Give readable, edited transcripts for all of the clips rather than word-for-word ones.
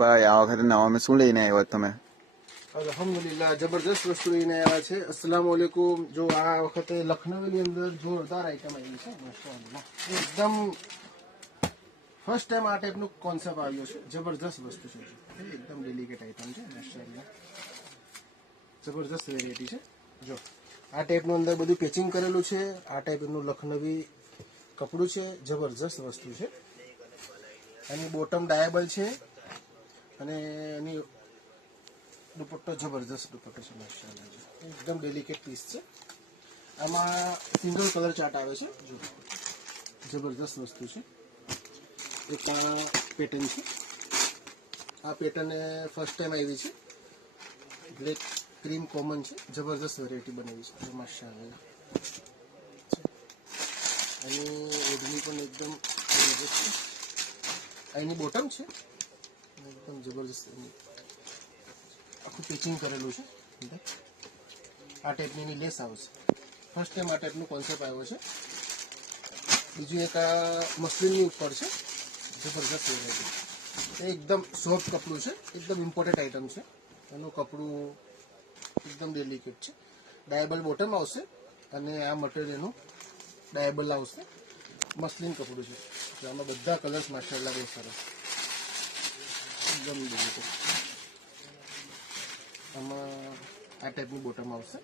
ભાઈ આ વખતે નવામાં શું લઈને આવ્યો તમે? અલ્હમ્દુલિલ્લાહ જબરદસ્ત વસ્તુ લઈને આવ્યા છે. અસ્સલામુ અલૈકુમ. જો આ વખતે લખનવીની અંદર જોરદાર આઈટમ આવી છે. માશાઅલ્લાહ એકદમ ફર્સ્ટ ટાઈમ આ ટાઈપનું કોન્સેપ્ટ આવ્યો છે. જબરદસ્ત વસ્તુ છે, એકદમ ડેલિકેટ આઈટમ છે. માશાઅલ્લાહ જબરદસ્ત વેરાયટી છે. જો આ ટાઈપનું અંદર બધું પેચિંગ કરેલું છે. આ ટાઈપનું લખનવી કપડું છે. જબરદસ્ત વસ્તુ છે. એની બોટમ ડાયેબલ છે અને એની દુપટ્ટો જબરદસ્ત દુપટ્ટો છે. માશાઅલ્લાહ એકદમ ડેલિકેટ પીસ છે. આમાં સિંગલ કલર ચાર્ટ આવે છે. જો જબરદસ્ત વસ્તુ છે. એક આ પેટર્ન છે. આ પેટર્ન ફર્સ્ટ ટાઈમ આવી છે. બ્લેક ક્રીમ કોમન છે. જબરદસ્ત વેરાયટી બનાવી છે. માશાઅલ્લાહ એની ઓઢણી પણ એકદમ જબરદસ્ત છે. એની બોટમ છે એકદમ જબરદસ્ત. આખું પેચિંગ કરેલું છે. આ ટાઈપની એની લેસ આવશે. ફર્સ્ટ ટાઈમ આ ટાઈપનું કોન્સેપ્ટ આવ્યો છે. બીજું એક આ મસલિનની ઉપર છે. જબરદસ્ત વેરાયટી. એકદમ સોફ્ટ કપડું છે. એકદમ ઇમ્પોર્ટન્ટ આઈટમ છે. એનું કપડું એકદમ ડેલિકેટ છે. ડાયેબલ બોટમ આવશે અને આ મટીરિયલ એનું ડાયેબલ આવશે. મસલિન કપડું છે. તો આમાં બધા કલર્સ માશાઅલ્લાહ બહુ સરસ, એકદમ ડેલિકેટ. આમાં આ ટાઈપની બોટમ આવશે.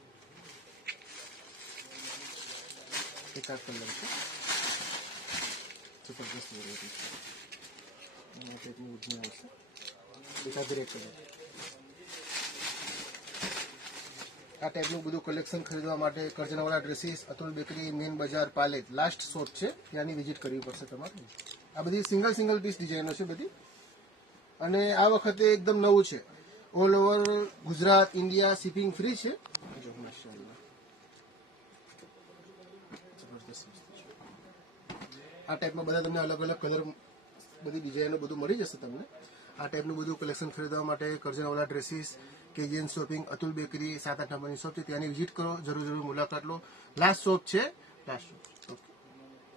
એક આ કલર છે. જબરદસ્ત વેરાયટી છે. આ ટાઈપની ઓઢણી આવશે. એક આ ગ્રે કલર. આ ટાઈપનું બધું કલેક્શન ખરીદવા માટે કરજણવાળા ડ્રેસીસ, અતુલ બેકરી, મેન બજાર, પાલેજ લાસ્ટ શોપ છે. ત્યાંની વિઝિટ કરવી પડશે તમારે. આ બધી સિંગલ પીસ ડિઝાઇનો છે બધી. અને આ વખતે એકદમ નવું છે. All over Gujarat India shipping free છે. જો માશાઅલ્લાહ જબરદસ્ત વસ્તુ છે. આ ટાઈપમાં બધા તમને અલગ અલગ કલર, બધી ડિઝાઇનો બધું મળી જશે તમને. આ ટાઈપનું બધું કલેક્શન ખરીદવા માટે કરજણવાળા dresses, KGN shopping, Atul bakery 7-8 નંબરની શોપ છે. ત્યાંની વિઝિટ કરો. જરૂર મુલાકાત લો. લાસ્ટ શોપ છે.